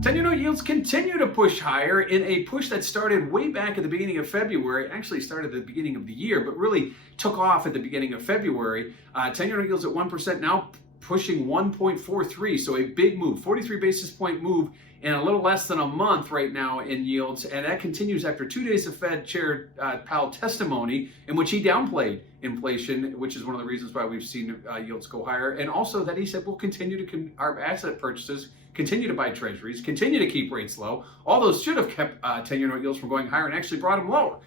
10-year note yields continue to push higher in a push that started way back at the beginning of February. Actually started at the beginning of the year, but really took off at the beginning of February. 10-year note yields at 1%, now pushing 1.43, so a big move, 43 basis point move in a little less than a month right now in yields, and that continues after 2 days of Fed Chair Powell testimony in which he downplayed inflation, which is one of the reasons why we've seen yields go higher, and also that he said we'll continue to our asset purchases, continue to buy treasuries, continue to keep rates low. All those should have kept 10-year note yields from going higher and actually brought them lower.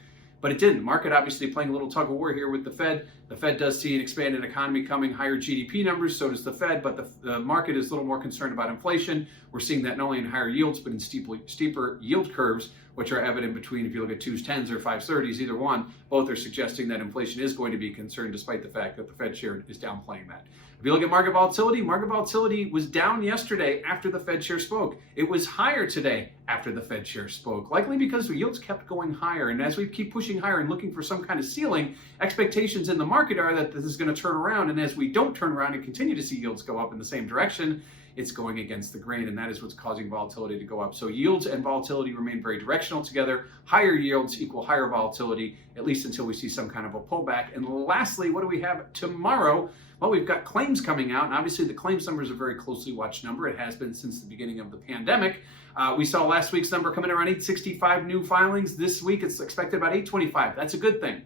But it didn't. Market obviously playing a little tug of war here with the Fed. The Fed does see an expanded economy coming, higher GDP numbers, so does the Fed, but the market is a little more concerned about inflation. We're seeing that not only in higher yields, but in steeper yield curves, which are evident between, if you look at 2s, 10s, or 5s, 30s, either one, both are suggesting that inflation is going to be a concern despite the fact that the Fed chair is downplaying that. If you look at market volatility was down yesterday after the Fed chair spoke. It was higher today after the Fed chair spoke, likely because the yields kept going higher. And as we keep pushing higher and looking for some kind of ceiling, expectations in the market are that this is going to turn around. And as we don't turn around and continue to see yields go up in the same direction, it's going against the grain, and that is what's causing volatility to go up. So yields and volatility remain very directional together. Higher yields equal higher volatility, at least until we see some kind of a pullback. And lastly, what do we have tomorrow? Well, we've got claims coming out, and obviously the claims number is a very closely watched number. It has been since the beginning of the pandemic. We saw last week's number come in around 865 new filings. This week it's expected about 825. That's a good thing.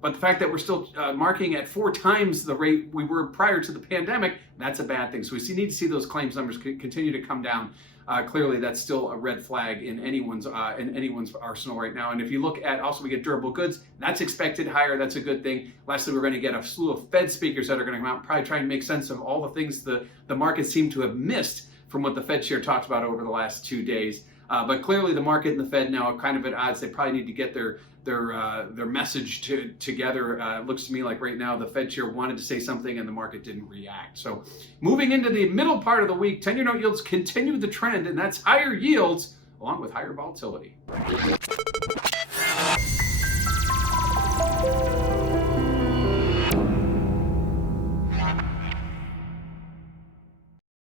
But the fact that we're still marking at 4 times the rate we were prior to the pandemic, that's a bad thing. So we need to see those claims numbers continue to come down. Clearly, that's still a red flag in anyone's arsenal right now. And if you look at, also we get durable goods, that's expected higher. That's a good thing. Lastly, we're going to get a slew of Fed speakers that are going to come out and probably try and make sense of all the things the market seemed to have missed from what the Fed chair talked about over the last 2 days. But clearly, the market and the Fed now are kind of at odds. They probably need to get their message together. It looks to me like right now the Fed chair wanted to say something and the market didn't react. So moving into the middle part of the week, 10-year note yields continue the trend, and that's higher yields along with higher volatility.